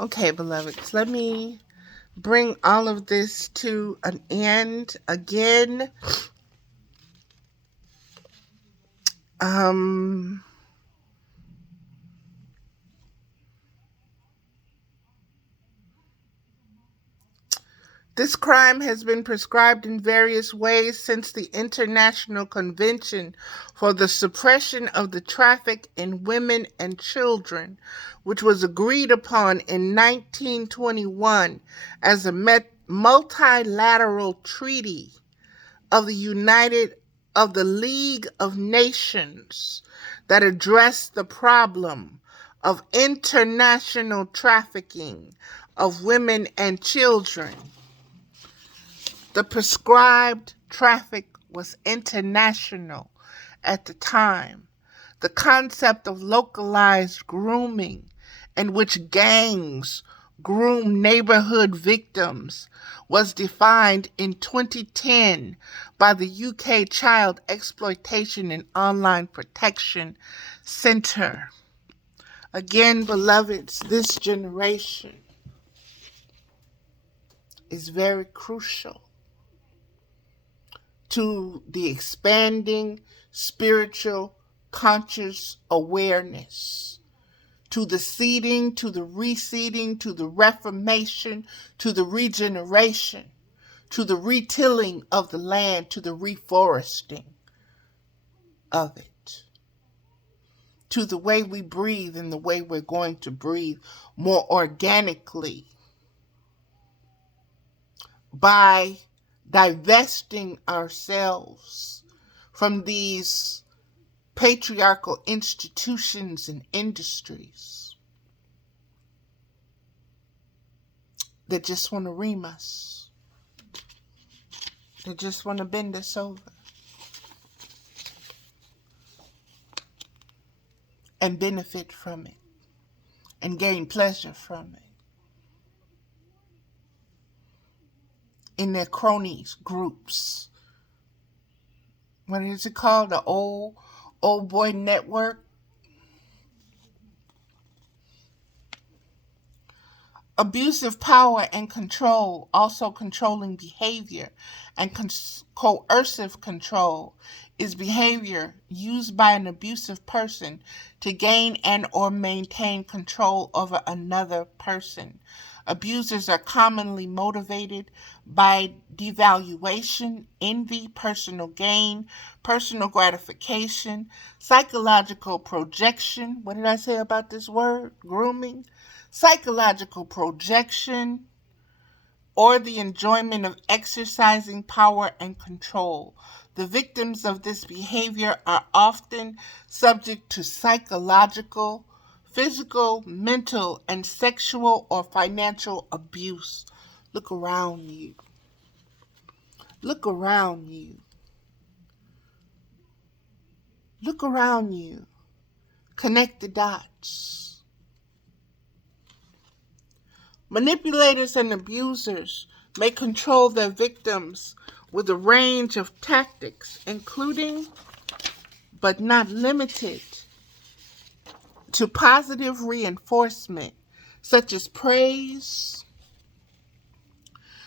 Okay, beloveds, let me bring all of this to an end again. This crime has been prescribed in various ways since the International Convention for the Suppression of the Traffic in Women and Children, which was agreed upon in 1921 as a multilateral treaty of the League of Nations that addressed the problem of international trafficking of women and children. The prescribed traffic was international at the time. The concept of localized grooming, in which gangs groom neighborhood victims, was defined in 2010 by the UK Child Exploitation and Online Protection Center. Again, beloveds, this generation is very crucial to the expanding spiritual conscious awareness, to the seeding, to the reseeding, to the reformation, to the regeneration, to the retilling of the land, to the reforesting of it, to the way we breathe and the way we're going to breathe more organically by divesting ourselves from these patriarchal institutions and industries that just want to ream us, that just want to bend us over and benefit from it and gain pleasure from it in their cronies groups. What is it called? The old boy network? Abusive power and control, also controlling behavior, and coercive control is behavior used by an abusive person to gain and or maintain control over another person. Abusers are commonly motivated by devaluation, envy, personal gain, personal gratification, psychological projection. What did I say about this word? Grooming. Psychological projection, or the enjoyment of exercising power and control. The victims of this behavior are often subject to psychological, physical, mental, and sexual or financial abuse. Look around you. Look around you. Look around you. Connect the dots. Manipulators and abusers may control their victims with a range of tactics, including, but not limited to, positive reinforcement, such as praise,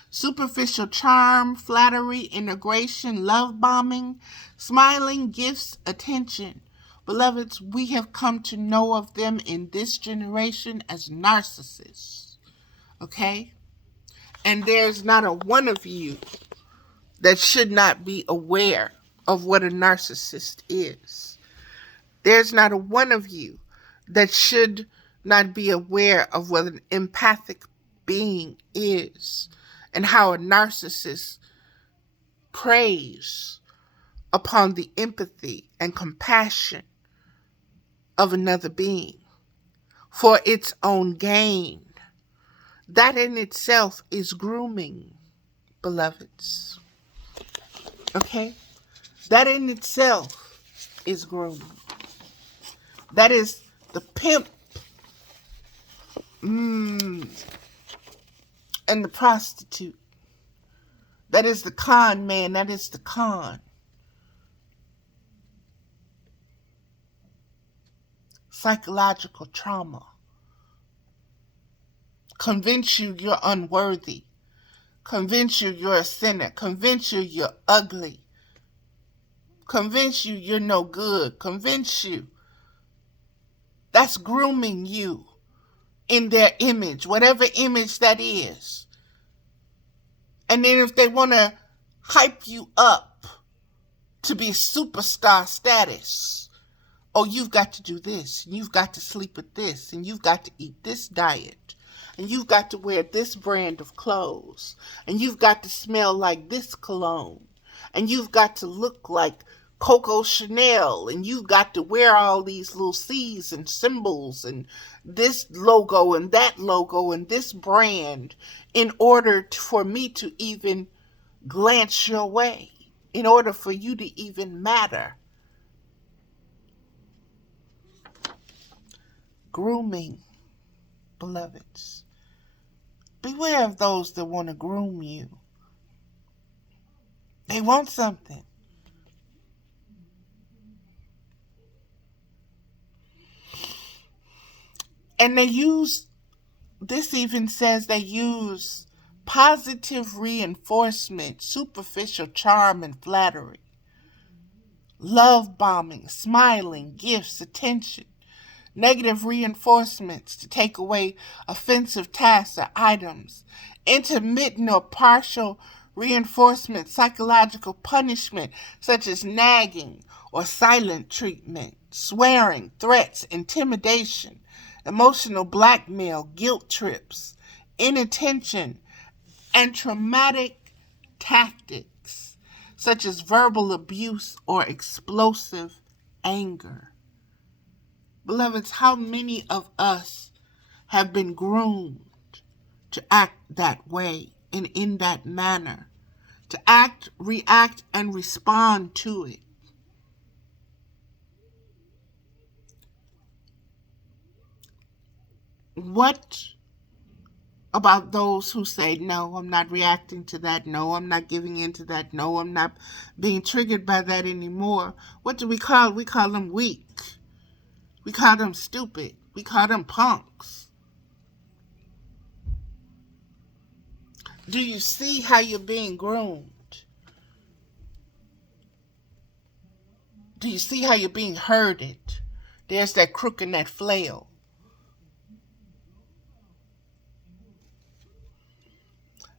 superficial charm, flattery, integration, love bombing, smiling, gifts, attention. Beloveds, we have come to know of them in this generation as narcissists. Okay? And there's not a one of you that should not be aware of what a narcissist is. There's not a one of you that should not be aware of what an empathic being is and how a narcissist preys upon the empathy and compassion of another being for its own gain. That in itself is grooming, beloveds. Okay? That in itself is grooming. That is the pimp and the prostitute. That is the con man. That is the con. Psychological trauma. Convince you you're unworthy. Convince you you're a sinner. Convince you you're ugly. Convince you you're no good. Convince you. That's grooming you in their image, whatever image that is. And then if they want to hype you up to be superstar status, oh, you've got to do this, and you've got to sleep with this, and you've got to eat this diet, and you've got to wear this brand of clothes, and you've got to smell like this cologne, and you've got to look like Coco Chanel, and you've got to wear all these little C's and symbols and this logo and that logo and this brand in order for me to even glance your way, in order for you to even matter. Grooming, beloveds. Beware of those that want to groom you. They want something. And this even says they use positive reinforcement, superficial charm and flattery, love bombing, smiling, gifts, attention, negative reinforcements to take away offensive tasks or items, intermittent or partial reinforcement, psychological punishment such as nagging or silent treatment, swearing, threats, intimidation, emotional blackmail, guilt trips, inattention, and traumatic tactics such as verbal abuse or explosive anger. Beloveds, how many of us have been groomed to act that way and in that manner, to act, react, and respond to it? What about those who say, no, I'm not reacting to that, no, I'm not giving in to that, no, I'm not being triggered by that anymore? What do we call? We call them weak. We call them stupid. We call them punks. Do you see how you're being groomed? Do you see how you're being herded? There's that Crookand, that Flail.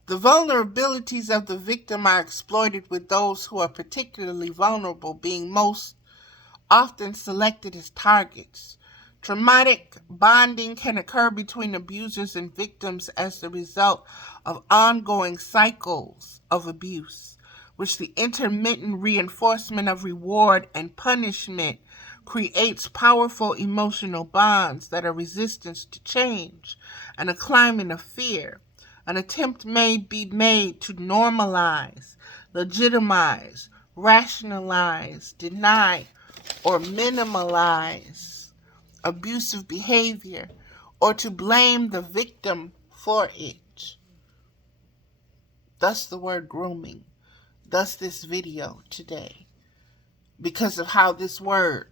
The vulnerabilities of the victim are exploited, with those who are particularly vulnerable being most often selected as targets. Traumatic bonding can occur between abusers and victims as the result of ongoing cycles of abuse, which the intermittent reinforcement of reward and punishment creates powerful emotional bonds that are resistant to change and a climate of fear. An attempt may be made to normalize, legitimize, rationalize, deny, or minimalize abusive behavior, or to blame the victim for it. Thus the word grooming, thus this video today, because of how this word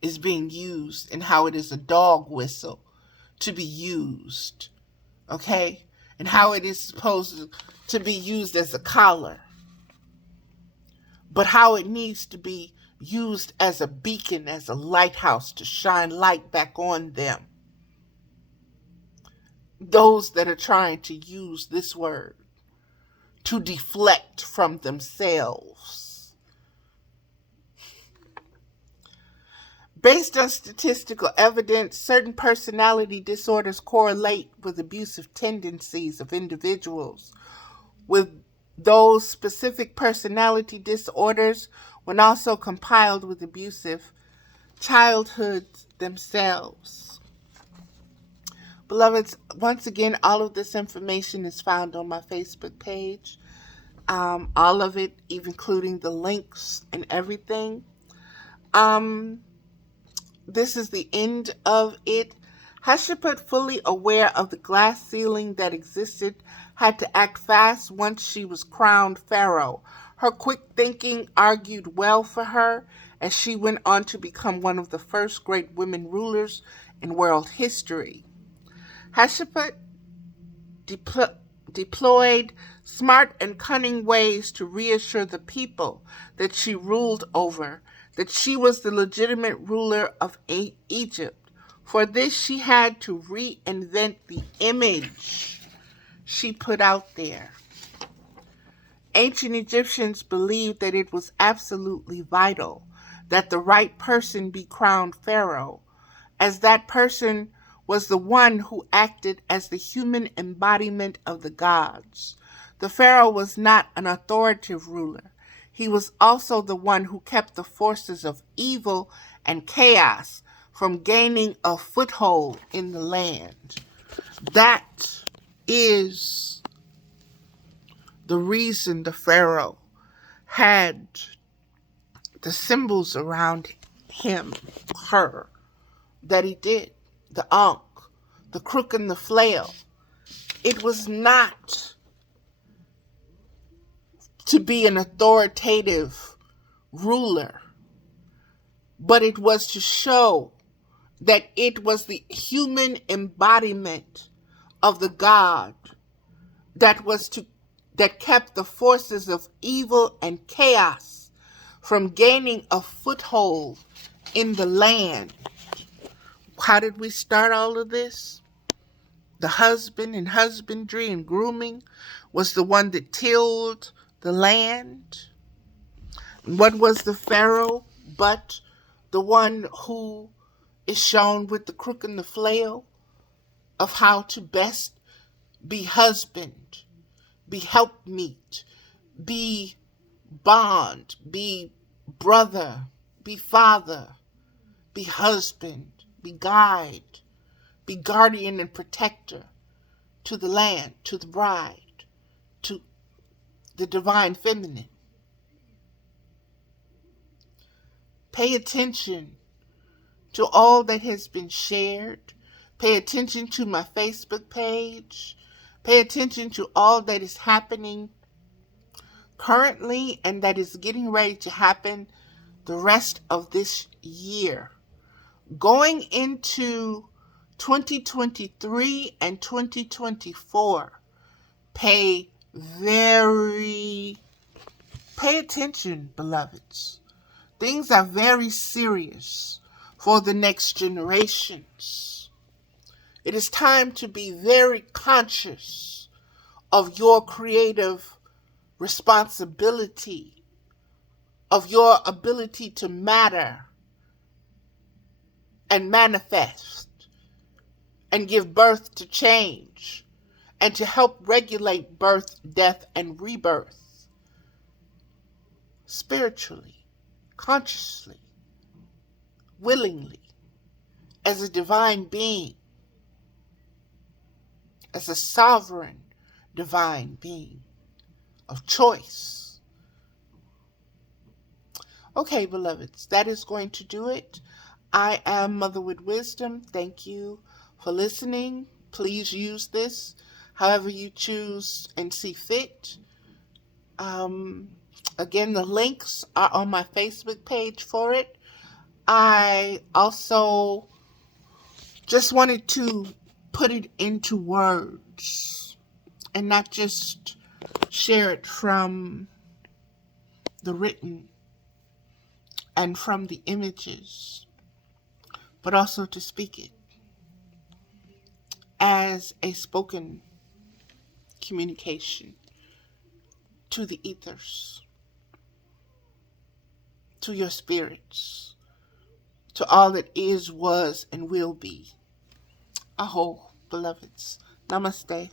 is being used and how it is a dog whistle to be used, okay? And how it is supposed to be used as a collar, but how it needs to be used as a beacon, as a lighthouse to shine light back on them. Those that are trying to use this word to deflect from themselves. Based on statistical evidence, certain personality disorders correlate with abusive tendencies of individuals. With those specific personality disorders, when also compiled with abusive childhoods themselves. Beloveds, once again, all of this information is found on my Facebook page. All of it, even including the links and everything. This is the end of it. Hatshepsut, fully aware of the glass ceiling that existed, had to act fast once she was crowned pharaoh. Her quick thinking argued well for her as she went on to become one of the first great women rulers in world history. Hatshepsut deployed smart and cunning ways to reassure the people that she ruled over, that she was the legitimate ruler of Egypt. For this, she had to reinvent the image she put out there. ancient Egyptians believed that it was absolutely vital that the right person be crowned pharaoh, as that person was the one who acted as the human embodiment of the gods. The pharaoh was not an authoritative ruler. He was also the one who kept the forces of evil and chaos from gaining a foothold in the land. That is the reason the pharaoh had the symbols around him, her, that he did, the Ankh, the Crookand, the Flail. It was not to be an authoritative ruler, but it was to show that it was the human embodiment of the God that kept the forces of evil and chaos from gaining a foothold in the land. How did we start all of this? The husband and husbandry and grooming was the one that tilled the land. What was the pharaoh but the one who is shown with the crook and the flail of how to best be husband, be helpmeet, be bond, be brother, be father, be husband, be guide, be guardian and protector to the land, to the bride, to the divine feminine. Pay attention to all that has been shared. Pay attention to my Facebook page. Pay attention to all that is happening currently and that is getting ready to happen the rest of this year. Going into 2023 and 2024, pay attention, beloveds. Things are very serious for the next generations. It is time to be very conscious of your creative responsibility, of your ability to matter and manifest and give birth to change and to help regulate birth, death, and rebirth spiritually, consciously, willingly, as a divine being, as a sovereign divine being of choice. Okay, beloveds, that is going to do it. I am Mother with Wisdom. Thank you for listening. Please use this however you choose and see fit. Again, the links are on my Facebook page for it. I also just wanted to put it into words and not just share it from the written and from the images, but also to speak it as a spoken communication to the ethers, to your spirits, to all that is, was, and will be. Aho, beloveds. Namaste.